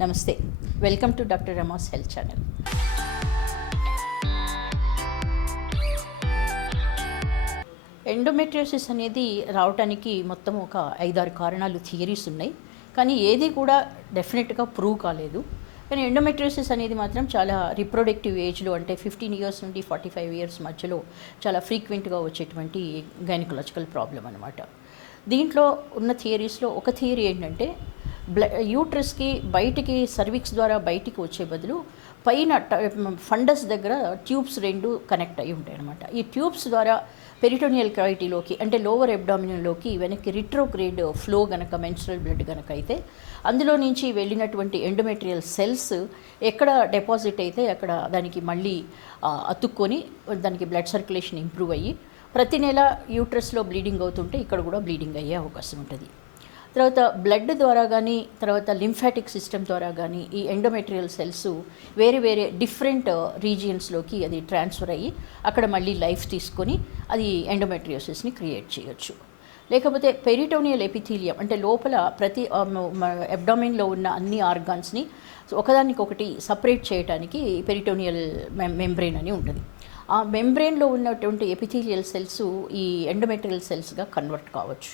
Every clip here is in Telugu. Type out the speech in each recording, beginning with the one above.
నమస్తే, welcome to doctor Rama's health channel. Endometriosis అనేది రావడానికి మొత్తం ఒక 5-6 కారణాలు, థియరీస్ ఉన్నాయి. కానీ ఏది కూడా డెఫినెట్గా ప్రూవ్ కాలేదు. కానీ ఎండోమెట్రియోసిస్ అనేది మాత్రం చాలా రిప్రొడక్టివ్ ఏజ్లో, అంటే 15 ఇయర్స్ నుండి 45 ఇయర్స్ మధ్యలో చాలా ఫ్రీక్వెంట్గా వచ్చేటువంటి గైనకలాజికల్ ప్రాబ్లం అనమాట. దీంట్లో ఉన్న థియరీస్లో ఒక థియరీ ఏంటంటే, యూట్రస్కి బయటికి సర్విక్స్ ద్వారా బయటికి వచ్చే బదులు పైన ఫండస్ దగ్గర ట్యూబ్స్ 2 కనెక్ట్ అయి ఉంటాయి అన్నమాట. ఈ ట్యూబ్స్ ద్వారా పెరిటోనియల్ క్యావిటీలోకి, అంటే లోవర్ అబ్డామినల్లోకి వెనక్కి రిట్రోగ్రేడ్ ఫ్లో గనక, మెన్స్ట్రల్ బ్లడ్ గనక అయితే అందులో నుంచి వెళ్ళినటువంటి ఎండోమెట్రియల్ సెల్స్ ఎక్కడ డిపాజిట్ అయితే అక్కడ దానికి మళ్ళీ అతుక్కొని దానికి బ్లడ్ సర్క్యులేషన్ ఇంప్రూవ్ అయ్యి ప్రతి నెల యూట్రస్లో బ్లీడింగ్ అవుతుంటే ఇక్కడ కూడా బ్లీడింగ్ అయ్యే అవకాశం ఉంటుంది. తర్వాత బ్లడ్ ద్వారా కానీ, తర్వాత లింఫాటిక్ సిస్టమ్ ద్వారా కానీ ఈ ఎండోమెట్రియల్ సెల్స్ వేరే వేరే డిఫరెంట్ రీజియన్స్లోకి అది ట్రాన్స్ఫర్ అయ్యి అక్కడ మళ్ళీ లైఫ్ తీసుకొని అది ఎండోమెట్రియోసిస్ని క్రియేట్ చేయొచ్చు. లేకపోతే పెరిటోనియల్ ఎపిథీలియం, అంటే లోపల ప్రతి అబ్డామిన్లో ఉన్న అన్ని ఆర్గాన్స్ని ఒకదానికొకటి సపరేట్ చేయడానికి పెరిటోనియల్ మెంబ్రెయిన్ అని ఉంటుంది. ఆ మెంబ్రెయిన్లో ఉన్నటువంటి ఎపిథీలియల్ సెల్స్ ఈ ఎండోమెట్రియల్ సెల్స్గా కన్వర్ట్ కావచ్చు.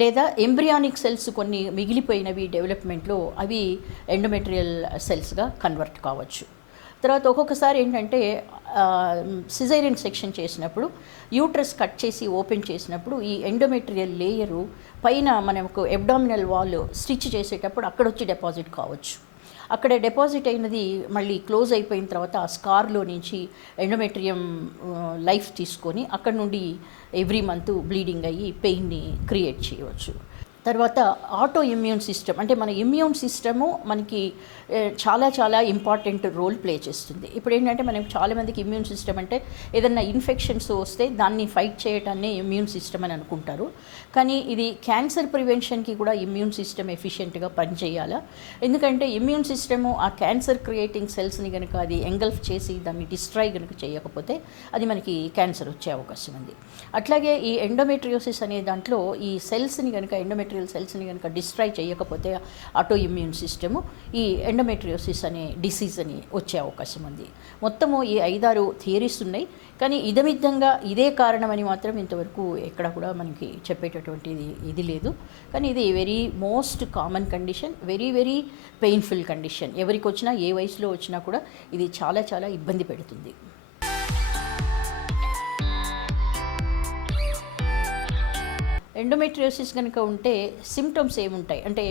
లేదా ఎంబ్రియానిక్ సెల్స్ కొన్ని మిగిలిపోయినవి డెవలప్మెంట్లో అవి ఎండోమెట్రియల్ సెల్స్గా కన్వర్ట్ కావచ్చు. తర్వాత ఒక్కొక్కసారి ఏంటంటే సిజేరియన్ సెక్షన్ చేసినప్పుడు యూట్రస్ కట్ చేసి ఓపెన్ చేసినప్పుడు ఈ ఎండోమెట్రియల్ లేయరు పైన మనకు అబ్డామినల్ వాల్ స్టిచ్ చేసేటప్పుడు అక్కడ వచ్చి డిపాజిట్ కావచ్చు. అక్కడ డిపాజిట్ అయినది మళ్ళీ క్లోజ్ అయిపోయిన తర్వాత ఆ స్కార్లో నుంచి ఎండోమెట్రియం లైఫ్ తీసుకొని అక్కడ నుండి ఎవ్రీ మంత్ బ్లీడింగ్ అయ్యి పెయిన్ని క్రియేట్ చేయవచ్చు. తర్వాత ఆటో ఇమ్యూన్ సిస్టమ్, అంటే మన ఇమ్యూన్ సిస్టము మనకి చాలా చాలా ఇంపార్టెంట్ రోల్ ప్లే చేస్తుంది. ఇప్పుడు ఏంటంటే మనకి చాలామందికి ఇమ్యూన్ సిస్టమ్ అంటే ఏదన్నా ఇన్ఫెక్షన్స్ వస్తే దాన్ని ఫైట్ చేయటాన్ని ఇమ్యూన్ సిస్టమ్ అని అనుకుంటారు. కానీ ఇది క్యాన్సర్ ప్రివెన్షన్కి కూడా ఇమ్యూన్ సిస్టమ్ ఎఫిషియెంట్గా పనిచేయాలా. ఎందుకంటే ఇమ్యూన్ సిస్టము ఆ క్యాన్సర్ క్రియేటింగ్ సెల్స్ని కనుక అది ఎంగల్ఫ్ చేసి దాన్ని డిస్ట్రాయ్ కనుక చేయకపోతే అది మనకి క్యాన్సర్ వచ్చే అవకాశం ఉంది. అట్లాగే ఈ ఎండోమెట్రియోసిస్ అనే దాంట్లో ఈ సెల్స్ని కనుక ఎండోమెట్రియల్ సెల్స్ని కనుక డిస్ట్రాయ్ చేయకపోతే ఆటో ఇమ్యూన్ సిస్టము ఈ ఎండోమెట్రియోసిస్ అనే డిసీజ్ అని వచ్చే అవకాశం ఉంది. మొత్తము ఈ 5-6 థియరీస్ ఉన్నాయి. కానీ ఇదమిద్దంగా ఇదే కారణమని మాత్రం ఇంతవరకు ఎక్కడ కూడా మనకి చెప్పేటటువంటిది ఇది లేదు. కానీ ఇది very most common condition, very very painful condition. ఎవరికి వచ్చినా, ఏ వయసులో వచ్చినా కూడా ఇది చాలా చాలా ఇబ్బంది పెడుతుంది. ఎండోమెట్రియోసిస్ కనుక ఉంటే సిమ్టమ్స్ ఏముంటాయి అంటే,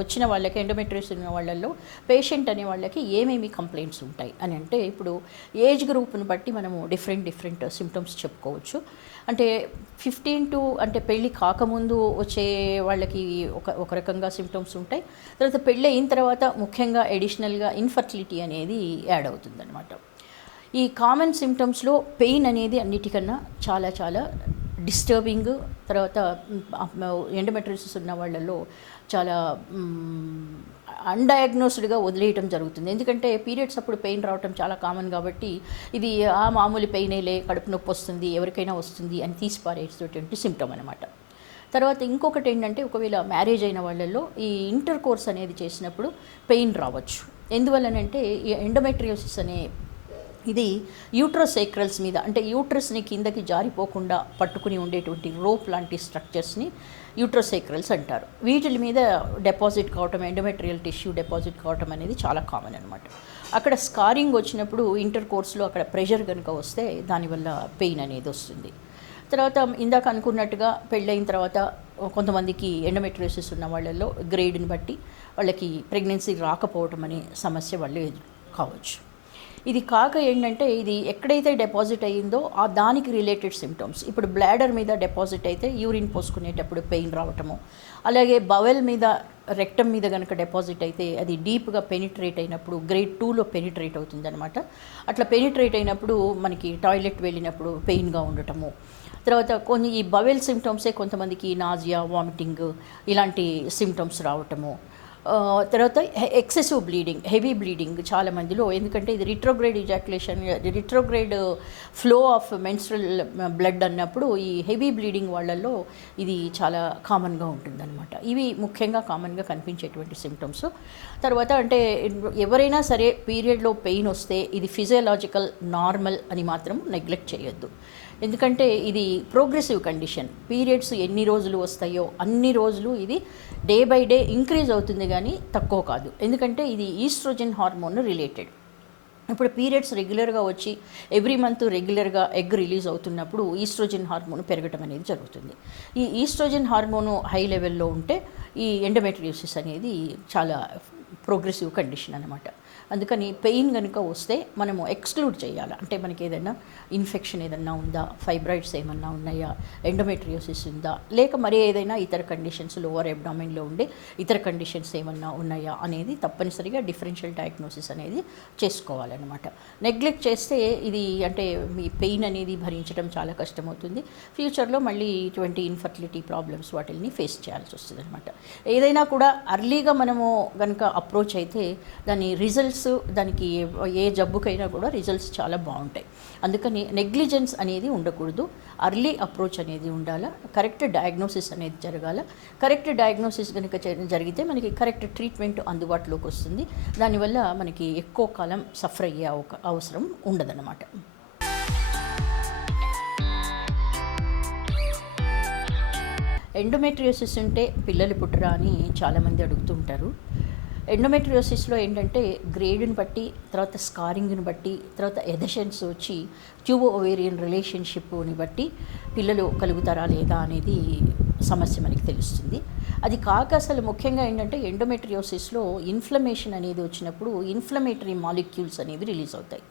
వచ్చిన వాళ్ళకి ఎండోమెట్రియోసిస్ ఉన్న వాళ్ళల్లో పేషెంట్ అనే వాళ్ళకి ఏమేమి కంప్లైంట్స్ ఉంటాయి అని అంటే, ఇప్పుడు ఏజ్ గ్రూప్ని బట్టి మనము డిఫరెంట్ సిమ్టమ్స్ చెప్పుకోవచ్చు. అంటే 15 to, అంటే పెళ్ళి కాకముందు వచ్చే వాళ్ళకి ఒక రకంగా సిమ్టమ్స్ ఉంటాయి. తర్వాత పెళ్ళి అయిన తర్వాత ముఖ్యంగా ఎడిషనల్గా ఇన్ఫర్టిలిటీ అనేది యాడ్ అవుతుందన్నమాట. ఈ కామన్ సిమ్టమ్స్లో పెయిన్ అనేది అన్నిటికన్నా చాలా చాలా డిస్టర్బింగ్. తర్వాత ఎండోమెట్రియోసిస్ ఉన్న వాళ్ళల్లో చాలా అన్డయాగ్నోస్డ్గా వదిలేయటం జరుగుతుంది. ఎందుకంటే పీరియడ్స్ అప్పుడు పెయిన్ రావటం చాలా కామన్ కాబట్టి ఇది ఆ మామూలు పెయినేలే, కడుపు నొప్పి వస్తుంది, ఎవరికైనా వస్తుంది అని తీసిపారేసేటువంటి సిమ్టమ్ అనమాట. తర్వాత ఇంకొకటి ఏంటంటే, ఒకవేళ మ్యారేజ్ అయిన వాళ్ళల్లో ఈ ఇంటర్ కోర్స్ అనేది చేసినప్పుడు పెయిన్ రావచ్చు. ఎందువల్లనంటే ఈ ఎండోమెట్రియోసిస్ అనే ఇది యూట్రోసేక్రల్స్ మీద, అంటే యూట్రస్ని కిందకి జారిపోకుండా పట్టుకుని ఉండేటువంటి రోప్ లాంటి స్ట్రక్చర్స్ని యూట్రోసేక్రల్స్ అంటారు. వీటి మీద డిపాజిట్ కావటం, ఎండోమెట్రియల్ టిష్యూ డిపాజిట్ కావటం అనేది చాలా కామన్ అనమాట. అక్కడ స్కారింగ్ వచ్చినప్పుడు ఇంటర్ కోర్స్లో అక్కడ ప్రెషర్ కనుక వస్తే దానివల్ల పెయిన్ అనేది వస్తుంది. తర్వాత ఇందాక అనుకున్నట్టుగా పెళ్ళైన తర్వాత కొంతమందికి ఎండోమెట్రియోసిస్ ఉన్న వాళ్ళల్లో గ్రేడ్ని బట్టి వాళ్ళకి ప్రెగ్నెన్సీ రాకపోవటం అనే సమస్య వాళ్ళు కావచ్చు. ఇది కాక ఏంటంటే, ఇది ఎక్కడైతే డిపాజిట్ అయ్యిందో ఆ దానికి రిలేటెడ్ సిమ్టమ్స్, ఇప్పుడు బ్లాడర్ మీద డిపాజిట్ అయితే యూరిన్ పోసుకునేటప్పుడు పెయిన్ రావటము, అలాగే బవెల్ మీద, రెక్టమ్ మీద కనుక డిపాజిట్ అయితే అది డీప్గా పెనిట్రేట్ అయినప్పుడు గ్రేడ్ 2లో పెనిట్రేట్ అవుతుందన్నమాట. అట్లా పెనిట్రేట్ అయినప్పుడు మనకి టాయిలెట్ వెళ్ళినప్పుడు పెయిన్గా ఉండటము. తర్వాత కొన్ని ఈ బవెల్ సిమ్టమ్సే కొంతమందికి నాజియా, వామిటింగ్ ఇలాంటి సిమ్టమ్స్ రావటము. తర్వాత ఎక్సెసివ్ బ్లీడింగ్, హెవీ బ్లీడింగ్ చాలా మందిలో, ఎందుకంటే ఇది retrograde ejaculation, retrograde flow of menstrual blood అన్నప్పుడు ఈ హెవీ బ్లీడింగ్ వాళ్ళల్లో ఇది చాలా కామన్గా ఉంటుందన్నమాట. ఇవి ముఖ్యంగా కామన్గా కనిపించేటువంటి సిమ్టమ్స్. తర్వాత అంటే ఎవరైనా సరే పీరియడ్లో పెయిన్ వస్తే ఇది ఫిజియోలాజికల్ నార్మల్ అని మాత్రం నెగ్లెక్ట్ చేయొద్దు. ఎందుకంటే ఇది ప్రోగ్రెసివ్ కండిషన్. పీరియడ్స్ ఎన్ని రోజులు వస్తాయో అన్ని రోజులు ఇది డే బై డే ఇంక్రీజ్ అవుతుంది కానీ తక్కువ కాదు. ఎందుకంటే ఇది ఈస్ట్రోజన్ హార్మోన్ రిలేటెడ్. ఇప్పుడు పీరియడ్స్ రెగ్యులర్గా వచ్చి ఎవ్రీ మంత్ రెగ్యులర్గా ఎగ్ రిలీజ్ అవుతున్నప్పుడు ఈస్ట్రోజన్ హార్మోన్ పెరగటం అనేది జరుగుతుంది. ఈ ఈస్ట్రోజన్ హార్మోను హై లెవెల్లో ఉంటే ఈ ఎండోమెట్రియోసిస్ అనేది చాలా ప్రోగ్రెసివ్ కండిషన్ అనమాట. అందుకని పెయిన్ కనుక వస్తే మనము ఎక్స్క్లూడ్ చేయాలి. అంటే మనకి ఏదైనా ఇన్ఫెక్షన్ ఏదన్నా ఉందా, ఫైబ్రాయిడ్స్ ఏమన్నా ఉన్నాయా, ఎండోమెట్రియోసిస్ ఉందా, లేక మరి ఏదైనా ఇతర కండిషన్స్ లోవర్ అబ్డామిన్లో ఉండే ఇతర కండిషన్స్ ఏమన్నా ఉన్నాయా అనేది తప్పనిసరిగా డిఫరెన్షియల్ డయాగ్నోసిస్ అనేది చేసుకోవాలన్నమాట. నెగ్లెక్ట్ చేస్తే ఇది అంటే మీ పెయిన్ అనేది భరించడం చాలా కష్టమవుతుంది. ఫ్యూచర్లో మళ్ళీ ఇటువంటి ఇన్ఫర్టిలిటీ ప్రాబ్లమ్స్ వాటిని ఫేస్ చేయాల్సి వస్తుంది అనమాట. ఏదైనా కూడా అర్లీగా మనము కనుక అప్రోచ్ అయితే దాని రిజల్ట్స్, దానికి ఏ జబ్బుకైనా కూడా రిజల్ట్స్ చాలా బాగుంటాయి. అందుకని నెగ్లిజెన్స్ అనేది ఉండకూడదు, అర్లీ అప్రోచ్ అనేది ఉండాలి, కరెక్ట్ డయాగ్నోసిస్ అనేది జరగాల. కరెక్ట్ డయాగ్నోసిస్ కనుక జరిగితే మనకి కరెక్ట్ ట్రీట్మెంట్ అందుబాటులోకి వస్తుంది. దానివల్ల మనకి ఎక్కువ కాలం సఫర్ అయ్యే అవసరం ఉండదన్నమాట. ఎండోమెట్రియోసిస్ ఉంటే పిల్లలు పుట్టరా అని చాలామంది అడుగుతుంటారు. ఎండోమెట్రియోసిస్లో ఏంటంటే గ్రేడ్ని బట్టి, తర్వాత స్కారింగ్ని బట్టి, తర్వాత ఎదెషన్స్ వచ్చి ట్యూబో ఓవేరియన్ రిలేషన్షిప్ని బట్టి పిల్లలు కలుగుతారా లేదా అనేది సమస్య మనకి తెలుస్తుంది. అది కాక అసలు ముఖ్యంగా ఏంటంటే ఎండోమెట్రియోసిస్లో ఇన్ఫ్లమేషన్ అనేది వచ్చినప్పుడు ఇన్ఫ్లమేటరీ మాలిక్యూల్స్ అనేవి రిలీజ్ అవుతాయి.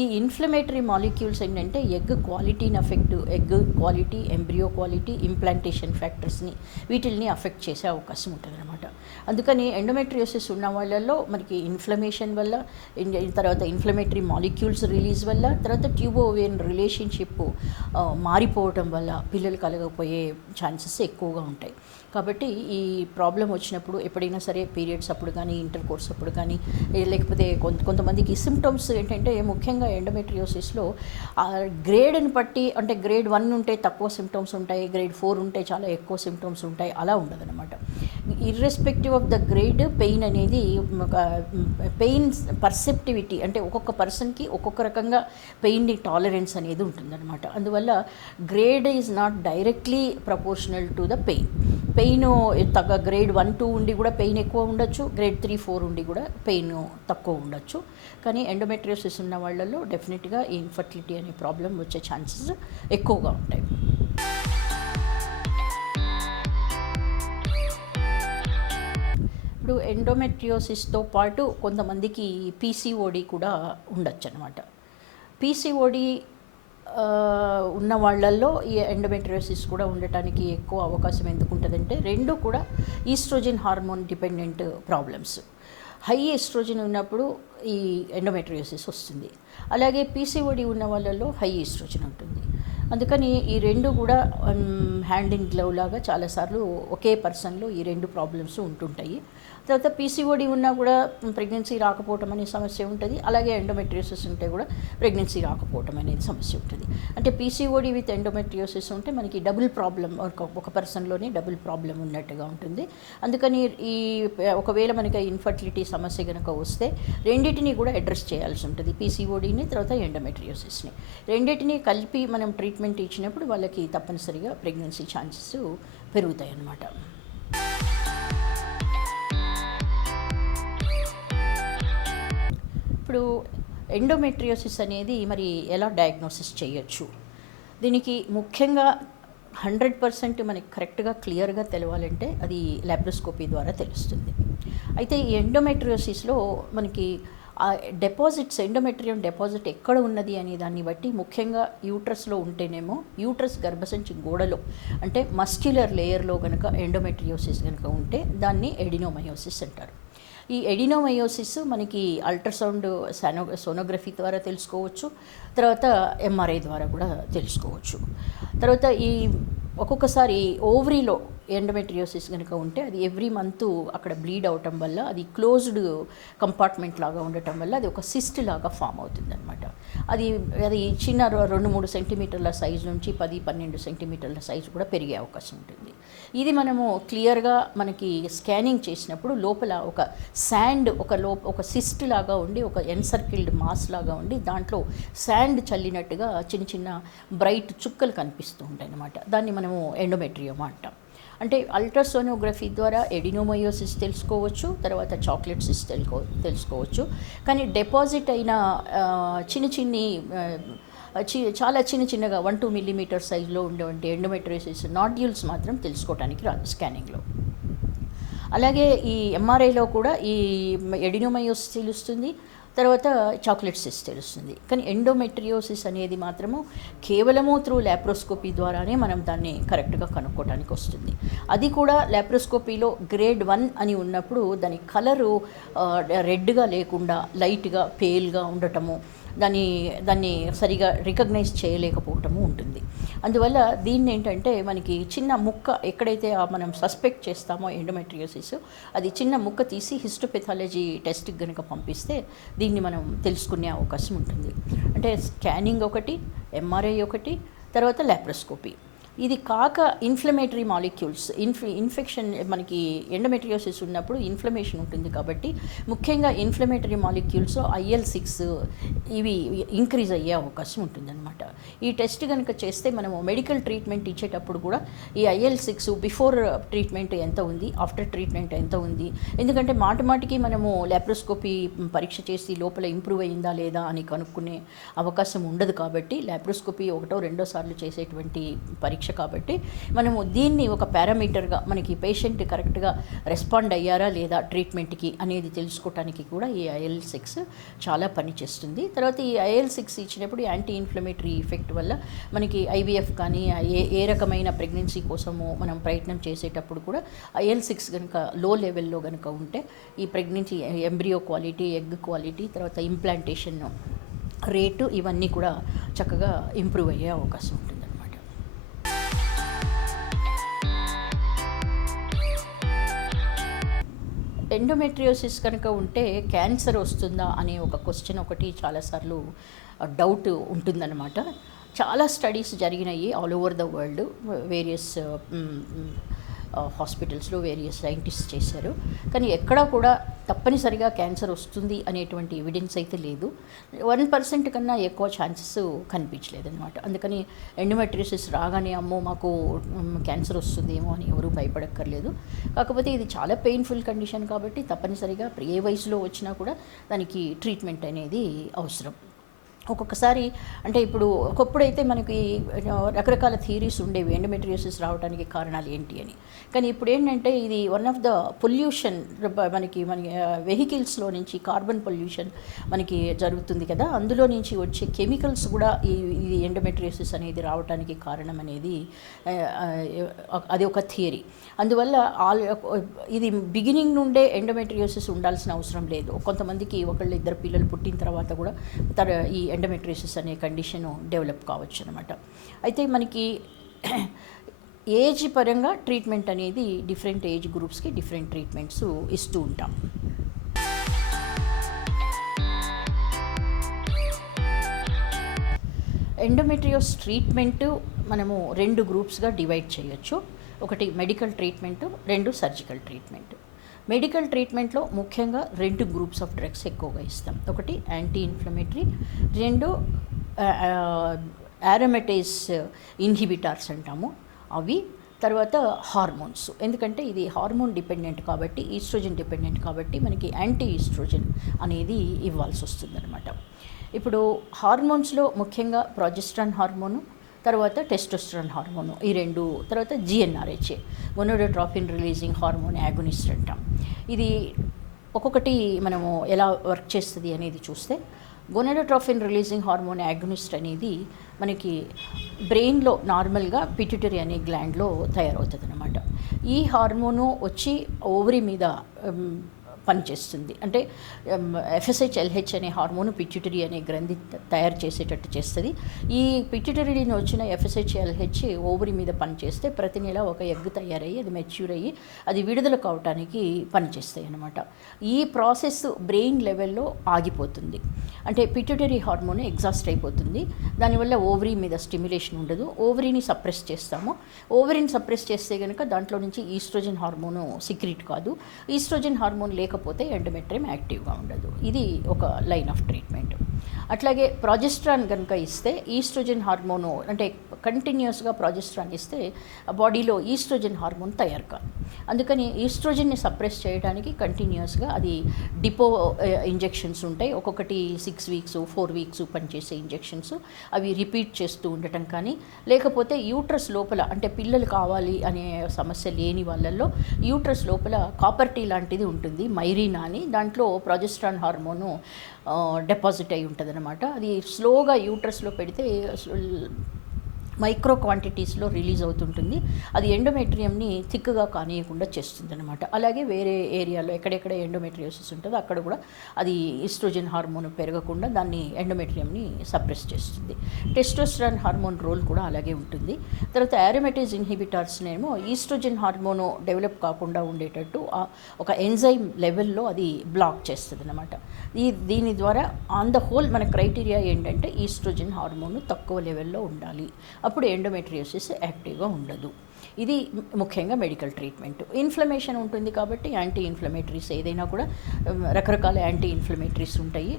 ఈ ఇన్ఫ్లమేటరీ మాలిక్యూల్స్ ఏంటంటే ఎగ్ క్వాలిటీని affect, egg quality, embryo quality, implantation ఫ్యాక్టర్స్ని వీటిల్ని అఫెక్ట్ చేసే అవకాశం ఉంటుంది అనమాట. అందుకని ఎండోమెట్రియోసిస్ ఉన్న వాళ్ళల్లో మనకి ఇన్ఫ్లమేషన్ వల్ల, తర్వాత ఇన్ఫ్లమేటరీ మాలిక్యూల్స్ రిలీజ్ వల్ల, తర్వాత ట్యూబో ఓవేరియన్ రిలేషన్షిప్ మారిపోవటం వల్ల పిల్లలు కలగపోయే ఛాన్సెస్ ఎక్కువగా ఉంటాయి. కాబట్టి ఈ ప్రాబ్లం వచ్చినప్పుడు ఎప్పుడైనా సరే పీరియడ్స్ అప్పుడు కానీ, ఇంటర్ కోర్స్ అప్పుడు కానీ, లేకపోతే కొంతమందికి సిమ్టమ్స్ ఏంటంటే ముఖ్యంగా ఎండోమెట్రియోసిస్లో గ్రేడ్ని బట్టి, అంటే గ్రేడ్ 1 ఉంటే తక్కువ సిమ్టమ్స్ ఉంటాయి, గ్రేడ్ 4 ఉంటే చాలా ఎక్కువ సిమ్టమ్స్ ఉంటాయి, అలా ఉండదన్నమాట. Irrespective of the grade pain అనేది పెయిన్ పర్సెప్టివిటీ, అంటే ఒక్కొక్క పర్సన్కి ఒక్కొక్క రకంగా పెయిన్ని టాలరెన్స్ అనేది ఉంటుందన్నమాట. అందువల్ల grade is not directly proportional to the pain. Grade 1, 2 ఉండి కూడా పెయిన్ ఎక్కువ ఉండొచ్చు, గ్రేడ్ 3, 4 ఉండి కూడా పెయిన్ తక్కువ ఉండొచ్చు. కానీ ఎండోమెట్రియోసిస్ ఉన్న వాళ్ళలో డెఫినెట్గా ఈ ఇన్ఫర్టిలిటీ అనే ప్రాబ్లం వచ్చే ఛాన్సెస్ ఎక్కువగా ఉంటాయి. ఇప్పుడు ఎండోమెట్రియోసిస్తో పాటు కొంతమందికి పీసీఓడి కూడా ఉండొచ్చు అనమాట. పీసీఓడి ఉన్న వాళ్ళల్లో ఈ ఎండోమెట్రియోసిస్ కూడా ఉండటానికి ఎక్కువ అవకాశం ఎందుకు ఉంటుందంటే రెండు కూడా estrogen hormone dependent problems. High estrogen ఉన్నప్పుడు ఈ ఎండోమెట్రియోసిస్ వస్తుంది. అలాగే పీసీఓడి ఉన్న వాళ్ళల్లో హై ఈస్ట్రోజన్ ఉంటుంది. అందుకని ఈ రెండు కూడా హ్యాండ్ ఇన్ గ్లవ్ లాగా చాలాసార్లు ఒకే పర్సన్లో ఈ రెండు ప్రాబ్లమ్స్ ఉంటుంటాయి. తర్వాత పీసీఓడి ఉన్నా కూడా ప్రెగ్నెన్సీ రాకపోవటం అనే సమస్య ఉంటుంది. అలాగే ఎండోమెట్రియోసిస్ ఉంటే కూడా ప్రెగ్నెన్సీ రాకపోవటం అనేది సమస్య ఉంటుంది. అంటే పీసీఓడి విత్ ఎండోమెట్రియోసిస్ ఉంటే మనకి డబుల్ ప్రాబ్లం, ఒక పర్సన్లోనే డబుల్ ప్రాబ్లం ఉన్నట్టుగా ఉంటుంది. అందుకని ఒకవేళ మనకి ఇన్ఫర్టిలిటీ సమస్య కనుక వస్తే రెండింటినీ కూడా అడ్రస్ చేయాల్సి ఉంటుంది. పీసీఓడిని, తర్వాత ఎండోమెట్రియోసిస్ని, రెండింటినీ కలిపి మనం ట్రీట్మెంట్ ఇచ్చినప్పుడు వాళ్ళకి తప్పనిసరిగా ప్రెగ్నెన్సీ ఛాన్సెస్ పెరుగుతాయి అన్నమాట. ఇప్పుడు ఎండోమెట్రియోసిస్ అనేది మరి ఎలా డయాగ్నోసిస్ చేయొచ్చు? దీనికి ముఖ్యంగా 100% మనకి కరెక్ట్గా క్లియర్గా తెలవాలంటే అది లాప్రోస్కోపీ ద్వారా తెలుస్తుంది. అయితే ఈ ఎండోమెట్రియోసిస్లో మనకి ఆ డిపాజిట్స్, ఎండోమెట్రియం డిపాజిట్ ఎక్కడ ఉన్నది అనే దాన్ని బట్టి ముఖ్యంగా యూట్రస్లో ఉంటేనేమో, యూట్రస్ గర్భసంచి గోడలో అంటే మస్క్యులర్ లేయర్లో కనుక ఎండోమెట్రియోసిస్ కనుక ఉంటే దాన్ని ఎడినోమయోసిస్ అంటారు. ఈ ఎడినోమయోసిస్ మనకి అల్ట్రాసౌండ్, సోనోగ్రఫీ ద్వారా తెలుసుకోవచ్చు, తర్వాత ఎంఆర్ఐ ద్వారా కూడా తెలుసుకోవచ్చు. తర్వాత ఈ ఒక్కొక్కసారి ఓవరీలో ఎండోమెట్రియోసిస్ కనుక ఉంటే అది ఎవ్రీ మంత్ అక్కడ బ్లీడ్ అవటం వల్ల అది క్లోజ్డ్ కంపార్ట్మెంట్ లాగా ఉండటం వల్ల అది ఒక సిస్ట్ లాగా ఫామ్ అవుతుంది అనమాట. అది అది చిన్న 2-3 సెంటీమీటర్ల సైజు నుంచి 10-12 సెంటీమీటర్ల సైజు కూడా పెరిగే అవకాశం ఉంటుంది. ఇది మనము క్లియర్గా మనకి స్కానింగ్ చేసినప్పుడు లోపల ఒక శాండ్ ఒక సిస్ట్ లాగా ఉండి ఒక ఎన్సర్కిల్డ్ మాస్ లాగా ఉండి దాంట్లో శాండ్ చల్లినట్టుగా చిన్న చిన్న బ్రైట్ చుక్కలు కనిపిస్తూ ఉంటాయి అన్నమాట. దాన్ని మనము ఎండోమెట్రియోమా అంటాం. అంటే అల్ట్రాసోనోగ్రఫీ ద్వారా ఎడినోమయోసిస్ తెలుసుకోవచ్చు, తర్వాత చాక్లెట్ సిస్ తెలుసుకోవచ్చు. కానీ డిపాజిట్ అయిన చాలా చిన్నగా 1-2 మిల్లీమీటర్ సైజులో ఉండేవంటి ఎండోమెట్రియోసిస్ నాడ్యూల్స్ మాత్రం తెలుసుకోవడానికి రాదు స్కానింగ్లో. అలాగే ఈ ఎంఆర్ఐలో కూడా ఈ ఎడినోమయోసిస్ తెలుస్తుంది, తర్వాత చాక్లెట్ సిస్ తెలుస్తుంది. కానీ ఎండోమెట్రియోసిస్ అనేది మాత్రము కేవలము త్రూ ల్యాప్రోస్కోపీ ద్వారానే మనం దాన్ని కరెక్ట్గా కనుక్కోవడానికి వస్తుంది. అది కూడా ల్యాప్రోస్కోపీలో గ్రేడ్ 1 అని ఉన్నప్పుడు దాని కలరు రెడ్గా లేకుండా లైట్గా పేల్గా ఉండటము, దాన్ని సరిగా రికగ్నైజ్ చేయలేకపోవటము ఉంటుంది. అందువల్ల దీన్ని ఏంటంటే మనకి చిన్న ముక్క ఎక్కడైతే మనం సస్పెక్ట్ చేస్తామో ఎండోమెట్రియోసిస్, అది చిన్న ముక్క తీసి హిస్టోపెథాలజీ టెస్ట్కి కనుక పంపిస్తే దీన్ని మనం తెలుసుకునే అవకాశం ఉంటుంది. అంటే స్కానింగ్ ఒకటి, ఎంఆర్ఐ ఒకటి, తర్వాత ల్యాప్రోస్కోపీ. ఇది కాక ఇన్ఫ్లమేటరీ మాలిక్యూల్స్ ఇన్ఫెక్షన్ మనకి ఎండోమెట్రియోసిస్ ఉన్నప్పుడు ఇన్ఫ్లమేషన్ ఉంటుంది కాబట్టి ముఖ్యంగా ఇన్ఫ్లమేటరీ మాలిక్యూల్స్ IL-6 ఇవి ఇంక్రీజ్ అయ్యే అవకాశం ఉంటుందన్నమాట. ఈ టెస్ట్ కనుక చేస్తే మనము మెడికల్ ట్రీట్మెంట్ ఇచ్చేటప్పుడు కూడా ఈ IL-6 బిఫోర్ ట్రీట్మెంట్ ఎంత ఉంది, ఆఫ్టర్ ట్రీట్మెంట్ ఎంత ఉంది, ఎందుకంటే మాటికి మనము ల్యాప్రోస్కోపీ పరీక్ష చేసి లోపల ఇంప్రూవ్ అయిందా లేదా అని కనుక్కునే అవకాశం ఉండదు. కాబట్టి ల్యాప్రోస్కోపీ 1-2 సార్లు చేసేటువంటి పరీక్ష కాబట్టి మనము దీన్ని ఒక పారామీటర్గా మనకి పేషెంట్ కరెక్ట్గా రెస్పాండ్ అయ్యారా లేదా ట్రీట్మెంట్కి అనేది తెలుసుకోవటానికి కూడా ఈ IL-6 చాలా పనిచేస్తుంది. తర్వాత ఈ IL-6 ఇచ్చినప్పుడు యాంటీ ఇన్ఫ్లమేటరీ ఎఫెక్ట్ వల్ల మనకి IVF కానీ ఏ రకమైన ప్రెగ్నెన్సీ కోసము మనం ప్రయత్నం చేసేటప్పుడు కూడా IL-6 కనుక లో లెవెల్లో కనుక ఉంటే ఈ pregnancy embryo quality, egg quality, తర్వాత ఇంప్లాంటేషన్ రేటు ఇవన్నీ కూడా చక్కగా ఇంప్రూవ్ అయ్యే అవకాశం ఉంటుంది. ఎండోమెట్రియోసిస్ కనుక ఉంటే క్యాన్సర్ వస్తుందా అనే ఒక క్వశ్చన్ ఒకటి చాలాసార్లు డౌట్ ఉంటుందన్నమాట. చాలా స్టడీస్ జరిగినాయి all over the world, various హాస్పిటల్స్లో వేరియస్ సైంటిస్ట్ చేశారు. కానీ ఎక్కడా కూడా తప్పనిసరిగా క్యాన్సర్ వస్తుంది అనేటువంటి ఎవిడెన్స్ అయితే లేదు. 1% కన్నా ఎక్కువ ఛాన్సెస్ కనిపించలేదన్నమాట. అందుకని ఎండోమెట్రియోసిస్ రాగానే అమ్మో మాకు క్యాన్సర్ వస్తుందేమో అని ఎవరూ భయపడక్కర్లేదు. కాకపోతే ఇది చాలా పెయిన్ఫుల్ కండిషన్ కాబట్టి తప్పనిసరిగా ఏ వయసులో వచ్చినా కూడా దానికి ట్రీట్మెంట్ అనేది అవసరం. ఒక్కొక్కసారి అంటే ఒకప్పుడైతే మనకి రకరకాల థియరీస్ ఉండేవి ఎండోమెట్రియోసిస్ రావడానికి కారణాలు ఏంటి అని. కానీ ఇప్పుడు ఏంటంటే ఇది వన్ ఆఫ్ ద పొల్యూషన్, మన వెహికల్స్లో నుంచి కార్బన్ పొల్యూషన్ మనకి జరుగుతుంది కదా, అందులో నుంచి వచ్చే కెమికల్స్ కూడా ఇది ఎండోమెట్రియోసిస్ అనేది రావడానికి కారణం అనేది అది ఒక థియరీ. అందువల్ల ఇది బిగినింగ్ నుండే ఎండోమెట్రియోసిస్ ఉండాల్సిన అవసరం లేదు. కొంతమందికి 1-2 పిల్లలు పుట్టిన తర్వాత కూడా ఈ ఎండోమెట్రియోసిస్ అనే కండిషన్ డెవలప్ కావచ్చు అనమాట. అయితే మనకి ఏజ్ పరంగా ట్రీట్మెంట్ అనేది డిఫరెంట్ ఏజ్ గ్రూప్స్కి డిఫరెంట్ ట్రీట్మెంట్స్ ఇస్తూ ఉంటాం. ఎండోమెట్రియోసిస్ ట్రీట్మెంట్ మనము 2 గ్రూప్స్గా డివైడ్ చేయొచ్చు. ఒకటి medical treatment, 2 surgical treatment. Medical ట్రీట్మెంట్లో ముఖ్యంగా 2 గ్రూప్స్ ఆఫ్ డ్రగ్స్ ఎక్కువగా ఇస్తాం. ఒకటి యాంటీ ఇన్ఫ్లమేటరీ, 2 ఆరోమేటేజ్ ఇన్హిబిటార్స్ అంటాము అవి, తర్వాత హార్మోన్స్. ఎందుకంటే ఇది హార్మోన్ డిపెండెంట్ కాబట్టి, ఈస్ట్రోజన్ డిపెండెంట్ కాబట్టి మనకి యాంటీ ఈస్ట్రోజన్ అనేది ఇవ్వాల్సి వస్తుందన్నమాట. ఇప్పుడు హార్మోన్స్లో ముఖ్యంగా ప్రొజెస్ట్రాన్ హార్మోను, తర్వాత టెస్టోస్టెరాన్ హార్మోను, ఈ 2, తర్వాత GnRH గొనాడోట్రోపిన్ రిలీజింగ్ హార్మోన్ యాగోనిస్ట్ అంటాం. ఇది ఒక్కొక్కటి మనము ఎలా వర్క్ చేస్తుంది అనేది చూస్తే, గొనాడోట్రోపిన్ రిలీజింగ్ హార్మోన్ యాగోనిస్ట్ అనేది మనకి బ్రెయిన్లో నార్మల్గా పిట్యూటరీ అనే గ్లాండ్లో తయారవుతుంది అనమాట. ఈ హార్మోను వచ్చి ఓవరీ మీద పనిచేస్తుంది. అంటే ఎఫ్ఎస్హెచ్ అనే హార్మోన్ పిట్యూటరీ అనే గ్రంథి తయారు చేసేటట్టు చేస్తుంది. ఈ పిట్యూటరీని వచ్చిన ఎఫ్ఎస్హెచ్ ఓవరీ మీద పనిచేస్తే ప్రతి నెల ఒక ఎగ్ తయారయ్యి అది మెచ్యూర్ అయ్యి అది విడుదల కావడానికి పనిచేస్తాయి అన్నమాట. ఈ ప్రాసెస్ బ్రెయిన్ లెవెల్లో ఆగిపోతుంది. అంటే పిట్యూటరీ హార్మోన్ ఎగ్జాస్ట్ అయిపోతుంది. దానివల్ల ఓవరీ మీద స్టిమ్యులేషన్ ఉండదు. ఓవరీని సప్రెస్ చేస్తాము. ఓవరీని సప్రెస్ చేస్తే కనుక దాంట్లో నుంచి ఈస్ట్రోజన్ హార్మోన్ సిక్రీట్ కాదు. ఈస్ట్రోజన్ హార్మోన్ లేకపోతే ఎండోమెట్రియం యాక్టివ్గా ఉండదు. ఇది ఒక లైన్ ఆఫ్ ట్రీట్మెంట్. అట్లాగే ప్రాజెస్ట్రాన్ కనుక ఇస్తే ఈస్ట్రోజన్ హార్మోను అంటే కంటిన్యూస్గా ప్రాజెస్ట్రాన్ ఇస్తే బాడీలో ఈస్ట్రోజన్ హార్మోన్ తయారు కాదు. అందుకని ఈస్ట్రోజన్ని సప్రెస్ చేయడానికి కంటిన్యూస్గా అది డిపో ఇంజెక్షన్స్ ఉంటాయి. ఒక్కొక్కటి 6 వీక్స్ 4 వీక్స్ పనిచేసే ఇంజెక్షన్స్. అవి రిపీట్ చేస్తూ ఉండటం కానీ, లేకపోతే యూట్రస్ లోపల అంటే పిల్లలు కావాలి అనే సమస్య లేని వాళ్ళల్లో యూట్రస్ లోపల కాపర్ టీ లాంటిది ఉంటుంది, మైరీనా అని. దాంట్లో ప్రాజెస్ట్రాన్ హార్మోను డిపాజిట్ అయి ఉంటుంది అనమాట. అది స్లోగా యూట్రస్లో పెడితే మైక్రో క్వాంటిటీస్లో రిలీజ్ అవుతుంటుంది. అది ఎండోమెట్రియంని థిక్గా కానియకుండా చేస్తుంది అనమాట. అలాగే వేరే ఏరియాలో ఎక్కడెక్కడ ఎండోమెట్రియోసిస్ ఉంటుందో అక్కడ కూడా అది ఈస్ట్రోజన్ హార్మోన్ పెరగకుండా దాన్ని ఎండోమెట్రియంని సప్రెస్ చేస్తుంది. టెస్టోస్టెరాన్ హార్మోన్ రోల్ కూడా అలాగే ఉంటుంది. తర్వాత యారోమేటేజ్ ఇన్హిబిటార్స్నేమో ఈస్ట్రోజన్ హార్మోన్ డెవలప్ కాకుండా ఉండేటట్టు ఒక ఎంజైమ్ లెవెల్లో అది బ్లాక్ చేస్తుంది అనమాట. దీని ద్వారా ఆన్ ద హోల్ మన క్రైటీరియా ఏంటంటే ఈస్ట్రోజన్ హార్మోన్ తక్కువ లెవెల్లో ఉండాలి. అప్పుడు ఎండోమెట్రియోసిస్ యాక్టివ్గా ఉండదు. ఇది ముఖ్యంగా మెడికల్ ట్రీట్మెంట్. ఇన్ఫ్లమేషన్ ఉంటుంది కాబట్టి యాంటీ ఇన్ఫ్లమేటరీస్ ఏదైనా కూడా రకరకాల యాంటీ ఇన్ఫ్లమేటరీస్ ఉంటాయి.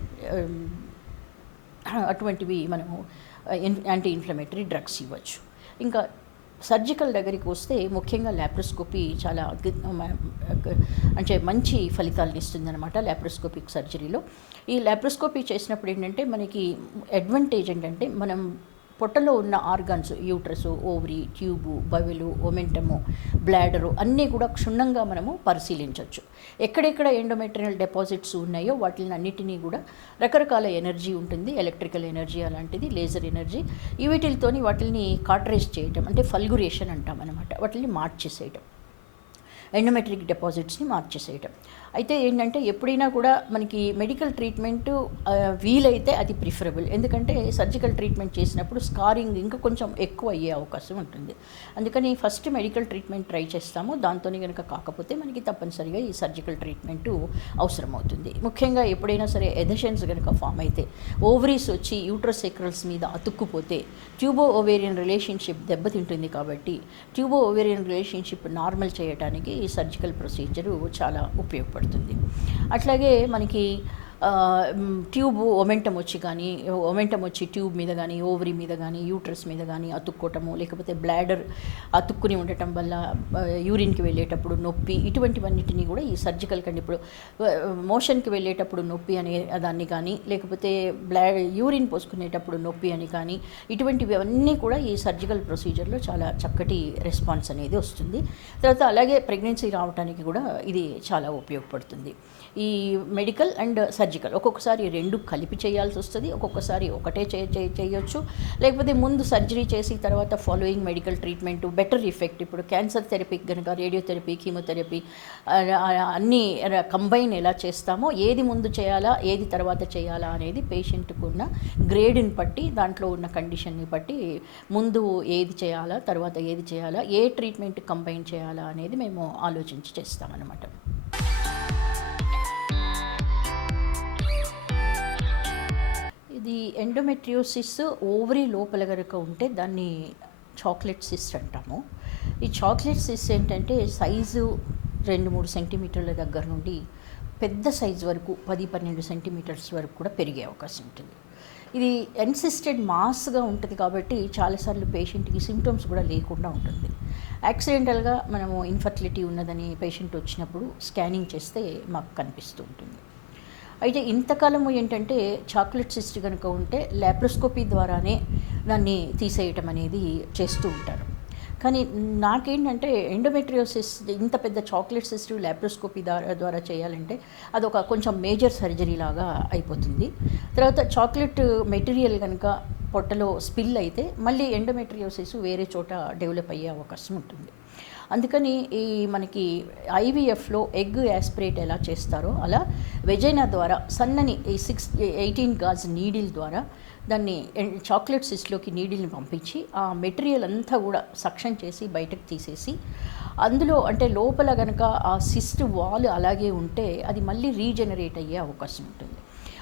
అటువంటివి మనము యాంటీ ఇన్ఫ్లమేటరీ డ్రగ్స్ ఇవ్వచ్చు. ఇంకా సర్జికల్ దగ్గరికి వస్తే ముఖ్యంగా ల్యాప్రోస్కోపీ చాలా అంటే మంచి ఫలితాలను ఇస్తుందన్నమాట ల్యాప్రోస్కోపిక్ సర్జరీలో. ఈ ల్యాప్రోస్కోపీ చేసినప్పుడు ఏంటంటే మనకి అడ్వాంటేజ్ ఏంటంటే మనం పొట్టలో ఉన్న organs uterus, ovary, tube, bowel, omentum, bladder అన్నీ కూడా క్షుణ్ణంగా మనము పరిశీలించవచ్చు. ఎక్కడెక్కడ ఎండోమెట్రియల్ డిపాజిట్స్ ఉన్నాయో వాటిని అన్నిటినీ కూడా రకరకాల ఎనర్జీ ఉంటుంది, ఎలక్ట్రికల్ ఎనర్జీ అలాంటిది, లేజర్ ఎనర్జీ, వీటితోని వాటిని కాటరైజ్ చేయటం అంటే ఫల్గురేషన్ అంటాం అనమాట. వాటిని మార్చేసేయటం, ఎండోమెట్రిక్ డిపాజిట్స్ని మార్చేసేయటం. అయితే ఏంటంటే ఎప్పుడైనా కూడా మనకి మెడికల్ ట్రీట్మెంట్ వీలైతే అది ప్రిఫరబుల్. ఎందుకంటే సర్జికల్ ట్రీట్మెంట్ చేసినప్పుడు స్కారింగ్ ఇంకా కొంచెం ఎక్కువ అయ్యే అవకాశం ఉంటుంది. అందుకని ఫస్ట్ మెడికల్ ట్రీట్మెంట్ ట్రై చేస్తాము. దాంతో కనుక కాకపోతే మనకి తప్పనిసరిగా ఈ సర్జికల్ ట్రీట్మెంట్ అవసరం అవుతుంది. ముఖ్యంగా ఎప్పుడైనా సరే ఎథెషన్స్ కనుక ఫామ్ అయితే, ఓవరీస్ వచ్చి యూట్రస్ సెక్రల్స్ మీద అతుక్కుపోతే ట్యూబో ఓవేరియన్ రిలేషన్షిప్ దెబ్బతింటుంది. కాబట్టి ట్యూబో ఓవేరియన్ రిలేషన్షిప్ నార్మల్ చేయడానికి ఈ సర్జికల్ ప్రొసీజరు చాలా ఉపయోగపడుతుంది. అట్లాగే మనకి ట్యూబ్ ఒమెంటం వచ్చి ట్యూబ్ మీద కానీ, ఓవరీ మీద కానీ, యూట్రస్ మీద కానీ అతుక్కోవటము, లేకపోతే బ్లాడర్ అతుక్కుని ఉండటం వల్ల యూరిన్కి వెళ్ళేటప్పుడు నొప్పి, ఇటువంటివన్నిటినీ కూడా ఈ సర్జికల్ కండి. ఇప్పుడు మోషన్కి వెళ్ళేటప్పుడు నొప్పి అనే దాన్ని కానీ, లేకపోతే యూరిన్ పోసుకునేటప్పుడు నొప్పి అని కానీ, ఇటువంటివి అన్నీ కూడా ఈ సర్జికల్ ప్రొసీజర్లో చాలా చక్కటి రెస్పాన్స్ అనేది వస్తుంది. తర్వాత అలాగే ప్రెగ్నెన్సీ రావడానికి కూడా ఇది చాలా ఉపయోగపడుతుంది. ఈ మెడికల్ అండ్ సర్జికల్ ఒక్కొక్కసారి రెండు కలిపి చేయాల్సి వస్తుంది, ఒక్కొక్కసారి ఒకటే చేయొచ్చు. లేకపోతే ముందు సర్జరీ చేసి తర్వాత following medical treatment better effect. ఇప్పుడు క్యాన్సర్ థెరపీకి కనుక రేడియోథెరపీ, కీమోథెరపీ అన్నీ కంబైన్ ఎలా చేస్తామో, ఏది ముందు చేయాలా ఏది తర్వాత చేయాలా అనేది పేషెంట్కు ఉన్న గ్రేడ్ని బట్టి, దాంట్లో ఉన్న కండిషన్ని బట్టి ముందు ఏది చేయాలా తర్వాత ఏది చేయాలా, ఏ ట్రీట్మెంట్ కంబైన్ చేయాలా అనేది మేము ఆలోచించి చేస్తామన్నమాట. ఇది ఎండోమెట్రియోసిస్ ఓవరీ లోపల కనుక ఉంటే దాన్ని చాక్లెట్ సిస్ట్ అంటాము. ఈ చాక్లెట్ సిస్ట్ ఏంటంటే సైజు 2-3 సెంటీమీటర్ల దగ్గర నుండి పెద్ద సైజు వరకు 10-12 సెంటీమీటర్స్ వరకు కూడా పెరిగే అవకాశం ఉంటుంది. ఇది ఎన్సిస్టెడ్ మాస్గా ఉంటుంది కాబట్టి చాలాసార్లు పేషెంట్కి సిమ్టమ్స్ కూడా లేకుండా ఉంటుంది. యాక్సిడెంటల్గా మనము ఇన్ఫర్టిలిటీ ఉన్నదని పేషెంట్ వచ్చినప్పుడు స్కానింగ్ చేస్తే మాకు కనిపిస్తూ ఉంటుంది. అయితే ఇంతకాలము ఏంటంటే చాక్లెట్ సిస్ట్ కనుక ఉంటే ల్యాప్రోస్కోపీ ద్వారానే దాన్ని తీసేయటం అనేది చేస్తూ ఉంటారు. కానీ నాకేంటంటే ఎండోమెట్రియోసిస్ ఇంత పెద్ద చాక్లెట్ సిస్ట్ ల్యాప్రోస్కోపీ ద్వారా చేయాలంటే అదొక కొంచెం మేజర్ సర్జరీ లాగా అయిపోతుంది. తర్వాత చాక్లెట్ మెటీరియల్ కనుక పొట్టలో స్పిల్ అయితే మళ్ళీ ఎండోమెట్రియోసిస్ వేరే చోట డెవలప్ అయ్యే అవకాశం ఉంటుంది. అందుకని ఈ మనకి ఐవీఎఫ్లో ఎగ్ యాస్పిరేట్ ఎలా చేస్తారో అలా వెజైనా ద్వారా సన్నని ఈ 18 గాజ్ నీడిల్ ద్వారా దాన్ని చాక్లెట్ సిస్ట్లోకి నీడిల్ని పంపించి ఆ మెటీరియల్ అంతా కూడా సక్షన్ చేసి బయటకు తీసేసి అందులో అంటే లోపల కనుక ఆ సిస్ట్ వాల్ అలాగే ఉంటే అది మళ్ళీ రీజనరేట్ అయ్యే అవకాశం ఉంటుంది.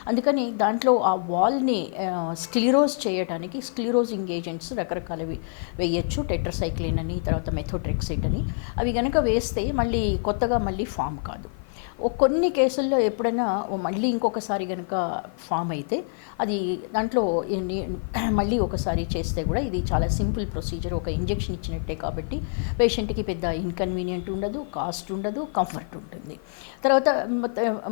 అందుకని దాంట్లో ఆ వాల్ని స్క్లిరోజ్ చేయడానికి స్క్లిరోజింగ్ ఏజెంట్స్ రకరకాలవి వేయచ్చు. టెట్రాసైక్లిన్ అని, తర్వాత మెథోట్రెక్సేట్ అని. అవి కనుక వేస్తే మళ్ళీ కొత్తగా మళ్ళీ ఫామ్ కాదు. కొన్ని కేసుల్లో ఎప్పుడైనా మళ్ళీ ఇంకొకసారి కనుక ఫామ్ అయితే అది దాంట్లో మళ్ళీ ఒకసారి చేస్తే కూడా ఇది చాలా సింపుల్ ప్రొసీజర్. ఒక ఇంజెక్షన్ ఇచ్చినట్టే కాబట్టి పేషెంట్కి పెద్ద ఇన్కన్వీనియంట్ ఉండదు, కాస్ట్ ఉండదు, కంఫర్ట్ ఉంటుంది. తర్వాత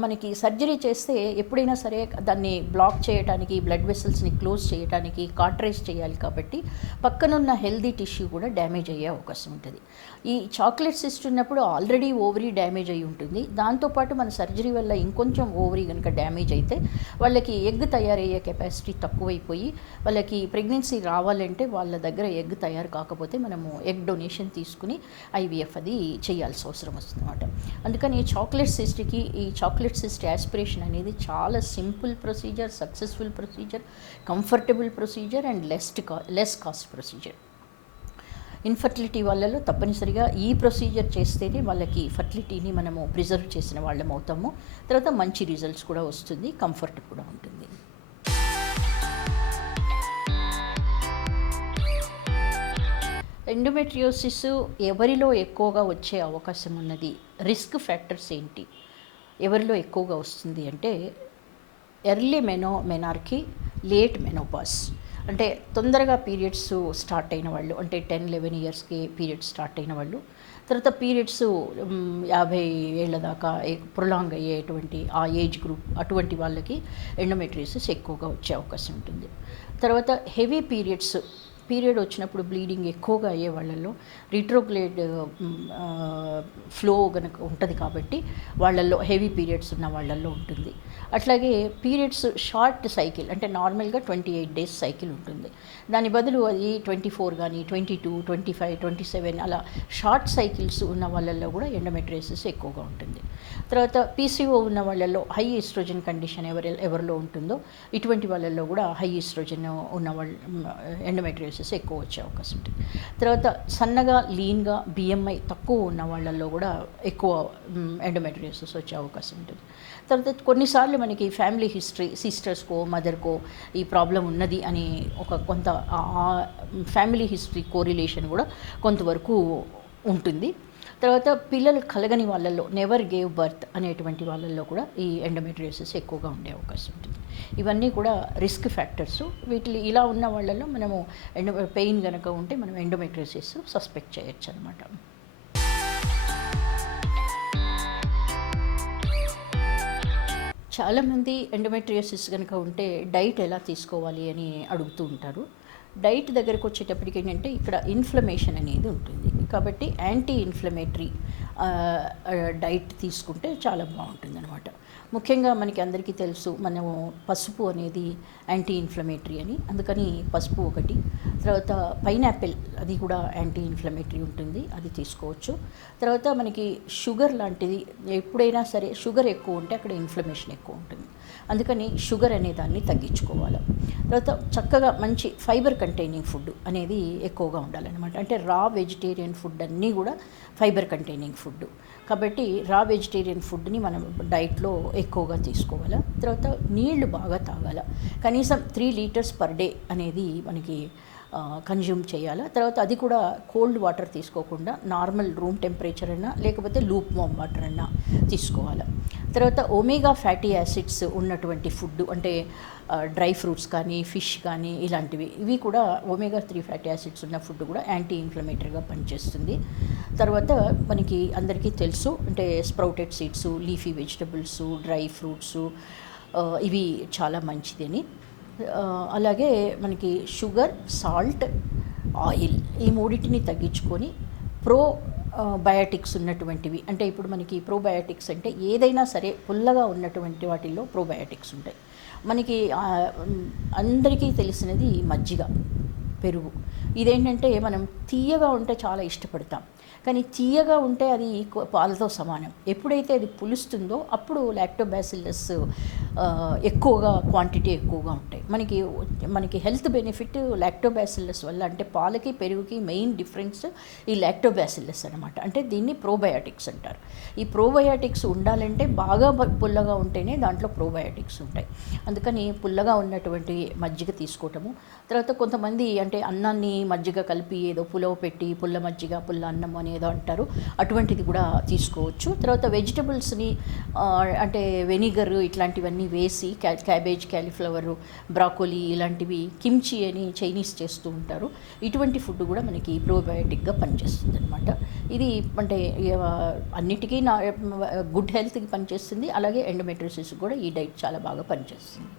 మనకి సర్జరీ చేస్తే ఎప్పుడైనా సరే దాన్ని బ్లాక్ చేయడానికి, బ్లడ్ వెసల్స్ని క్లోజ్ చేయడానికి కాట్రైజ్ చేయాలి కాబట్టి పక్కనున్న హెల్దీ టిష్యూ కూడా డ్యామేజ్ అయ్యే అవకాశం ఉంటుంది. ఈ చాక్లెట్ సిస్ట్ ఉన్నప్పుడు ఆల్రెడీ ఓవరీ డ్యామేజ్ అయి ఉంటుంది. దాంతోపాటు మన సర్జరీ వల్ల ఇంకొంచెం ఓవరీ కనుక డ్యామేజ్ అయితే వాళ్ళకి ఎగ్ తయారయ్యే కెపాసిటీ తక్కువైపోయి వాళ్ళకి ప్రెగ్నెన్సీ రావాలంటే వాళ్ళ దగ్గర ఎగ్ తయారు కాకపోతే మనము ఎగ్ డొనేషన్ తీసుకుని ఐవీఎఫ్ అది చేయాల్సి అవసరం వస్తుంది అన్నమాట. అందుకని ఈ చాక్లెట్ సిస్ట్ యాస్పిరేషన్ అనేది చాలా simple procedure, successful procedure, comfortable procedure and less cost procedure. Infertility వాళ్ళలో తప్పనిసరిగా ఈ ప్రొసీజర్ చేస్తేనే వాళ్ళకి ఫర్టిలిటీని మనము ప్రిజర్వ్ చేసిన వాళ్ళం అవుతాము. తర్వాత మంచి రిజల్ట్స్ కూడా వస్తుంది, కంఫర్ట్ కూడా ఉంటుంది. ఎండోమెట్రియోసిస్ ఎవరిలో ఎక్కువగా వచ్చే అవకాశం ఉన్నది, రిస్క్ ఫ్యాక్టర్స్ ఏంటి, ఎవరిలో ఎక్కువగా వస్తుంది అంటే ఎర్లీ మెనార్కీ, లేట్ మెనోపాస్. అంటే తొందరగా పీరియడ్స్ స్టార్ట్ అయిన వాళ్ళు, అంటే 10-11 ఇయర్స్కి పీరియడ్స్ స్టార్ట్ అయిన వాళ్ళు, తర్వాత పీరియడ్స్ 50 ఏళ్ళ దాకా ప్రొలాంగ్ అయ్యేటువంటి ఆ ఏజ్ గ్రూప్, అటువంటి వాళ్ళకి ఎండోమెట్రియోసిస్ ఎక్కువగా వచ్చే అవకాశం ఉంటుంది. తర్వాత హెవీ పీరియడ్ వచ్చినప్పుడు బ్లీడింగ్ ఎక్కువగా అయ్యే వాళ్ళల్లో రిట్రోగ్రేడ్ ఫ్లో కనుక ఉంటుంది కాబట్టి వాళ్ళల్లో హెవీ పీరియడ్స్ ఉన్న వాళ్ళల్లో ఉంటుంది. అట్లాగే పీరియడ్స్ షార్ట్ సైకిల్, అంటే నార్మల్గా 28 డేస్ సైకిల్ ఉంటుంది. దాని బదులు అది 24 కానీ 22, 25, 27 అలా షార్ట్ సైకిల్స్ ఉన్న వాళ్ళల్లో కూడా ఎండోమెట్రియోసిస్ ఎక్కువగా ఉంటుంది. తర్వాత పీసీఓ ఉన్న వాళ్ళల్లో హై ఈస్ట్రోజన్ కండిషన్ ఎవరిలో ఉంటుందో ఇటువంటి వాళ్ళల్లో కూడా హై ఈస్ట్రోజన్ ఉన్న వాళ్ళు ఎండోమెట్రియోసిస్ ఎక్కువ వచ్చే అవకాశం ఉంటుంది. తర్వాత సన్నగా లీన్గా బిఎంఐ తక్కువ ఉన్న వాళ్ళల్లో కూడా ఎక్కువ ఎండోమెట్రియోసిస్ వచ్చే అవకాశం ఉంటుంది. తర్వాత కొన్నిసార్లు మనకి ఫ్యామిలీ హిస్టరీ, సిస్టర్స్కో మదర్కో ఈ ప్రాబ్లం ఉన్నది అని కొంత ఫ్యామిలీ హిస్టరీ కోరిలేషన్ కూడా కొంతవరకు ఉంటుంది. తర్వాత పిల్లలు కలగని వాళ్ళల్లో, నెవర్ గేవ్ బర్త్ అనేటువంటి వాళ్ళల్లో కూడా ఈ ఎండోమెట్రియోసిస్ ఎక్కువగా ఉండే అవకాశం ఉంటుంది. ఇవన్నీ కూడా రిస్క్ ఫ్యాక్టర్స్. ఇలా ఉన్న వాళ్ళల్లో మనము పెయిన్ కనుక ఉంటే మనం ఎండోమెట్రియోసిస్ సస్పెక్ట్ చేయొచ్చు అనమాట. చాలామంది ఎండోమెట్రియోసిస్ కనుక ఉంటే డైట్ ఎలా తీసుకోవాలి అని అడుగుతూ ఉంటారు. డైట్ దగ్గరకు వచ్చేటప్పటికి ఏంటంటే ఇక్కడ ఇన్ఫ్లమేషన్ అనేది ఉంటుంది కాబట్టి యాంటీ ఇన్ఫ్లమేటరీ డైట్ తీసుకుంటే చాలా బాగుంటుంది అనమాట. ముఖ్యంగా మనకి అందరికీ తెలుసు, మనము పసుపు అనేది యాంటీ ఇన్ఫ్లమేటరీ అని, అందుకని పసుపు ఒకటి. తర్వాత పైనాపిల్, అది కూడా యాంటీ ఇన్ఫ్లమేటరీ ఉంటుంది, అది తీసుకోవచ్చు. తర్వాత మనకి షుగర్ లాంటిది, ఎప్పుడైనా సరే షుగర్ ఎక్కువ ఉంటే అక్కడ ఇన్ఫ్లమేషన్ ఎక్కువ ఉంటుంది, అందుకని షుగర్ అనే దాన్ని తగ్గించుకోవాలి. తర్వాత చక్కగా మంచి ఫైబర్ కంటైనింగ్ ఫుడ్ అనేది ఎక్కువగా ఉండాలన్నమాట. అంటే రా వెజిటేరియన్ ఫుడ్ అన్నీ కూడా ఫైబర్ కంటైనింగ్ ఫుడ్ కాబట్టి రా వెజిటేరియన్ ఫుడ్ని మనం డైట్లో ఎక్కువగా తీసుకోవాలి. తర్వాత నీళ్లు బాగా తాగాలి, కనీసం 3 లీటర్స్ పర్ డే అనేది మనకి కన్జ్యూమ్ చేయాలి. తర్వాత అది కూడా కోల్డ్ వాటర్ తీసుకోకుండా నార్మల్ రూమ్ టెంపరేచర్ అయినా లేకపోతే లూప్ వామ్ వాటర్ అయినా తీసుకోవాలి. తర్వాత ఒమేగా ఫ్యాటీ యాసిడ్స్ ఉన్నటువంటి ఫుడ్, అంటే డ్రై ఫ్రూట్స్ కానీ ఫిష్ కానీ ఇలాంటివి, ఇవి కూడా ఒమేగా 3 ఫ్యాటీ యాసిడ్స్ ఉన్న ఫుడ్ కూడా యాంటీ ఇన్ఫ్లమేటరీగా పనిచేస్తుంది. తర్వాత మనకి అందరికీ తెలుసు, అంటే sprouted seeds, leafy vegetables, dry fruits ఇవి చాలా మంచిదని. అలాగే మనకి షుగర్, సాల్ట్, ఆయిల్ ఈ మూడింటిని తగ్గించుకొని ప్రోబయాటిక్స్ ఉన్నటువంటివి, అంటే ఇప్పుడు మనకి ప్రోబయాటిక్స్ అంటే ఏదైనా సరే పుల్లగా ఉన్నటువంటి వాటిల్లో ప్రోబయాటిక్స్ ఉంటాయి. మనకి అందరికీ తెలిసినది మజ్జిగ, పెరుగు. ఇదేంటంటే మనం తీయగా ఉంటే చాలా ఇష్టపడతాం, కానీ తీయగా ఉంటే అది పాలతో సమానం. ఎప్పుడైతే అది పులుస్తుందో అప్పుడు లాక్టోబాసిల్లస్ ఎక్కువగా క్వాంటిటీ ఎక్కువగా ఉంటాయి. మనకి హెల్త్ బెనిఫిట్ లాక్టోబాసిల్లస్ వల్ల, అంటే పాలకి పెరుగుకి మెయిన్ డిఫరెన్స్ ఈ లాక్టోబాసిల్లస్ అనమాట. అంటే దీన్ని ప్రోబయాటిక్స్ అంటారు. ఈ ప్రోబయాటిక్స్ ఉండాలంటే బాగా పుల్లగా ఉంటేనే దాంట్లో ప్రోబయాటిక్స్ ఉంటాయి. అందుకని పుల్లగా ఉన్నటువంటి మజ్జిగ తీసుకోవటము. తర్వాత కొంతమంది అంటే అన్నాన్ని మజ్జిగ కలిపి ఏదో పులవ పెట్టి పుల్ల మజ్జిగ పుల్ల అన్నం అనేదో అంటారు, అటువంటిది కూడా తీసుకోవచ్చు. తర్వాత వెజిటబుల్స్ని అంటే వెనిగర్ ఇట్లాంటివన్నీ వేసి క్యాబేజ్, క్యాలీఫ్లవరు, బ్రాకోలీ ఇలాంటివి కిమ్చి అని చైనీస్ చేస్తూ ఉంటారు. ఇటువంటి ఫుడ్ కూడా మనకి ప్రోబయోటిక్గా పనిచేస్తుంది అనమాట. ఇది అంటే అన్నిటికీ గుడ్ హెల్త్కి పనిచేస్తుంది. అలాగే ఎండోమెట్రియోసిస్ కూడా ఈ డైట్ చాలా బాగా పనిచేస్తుంది.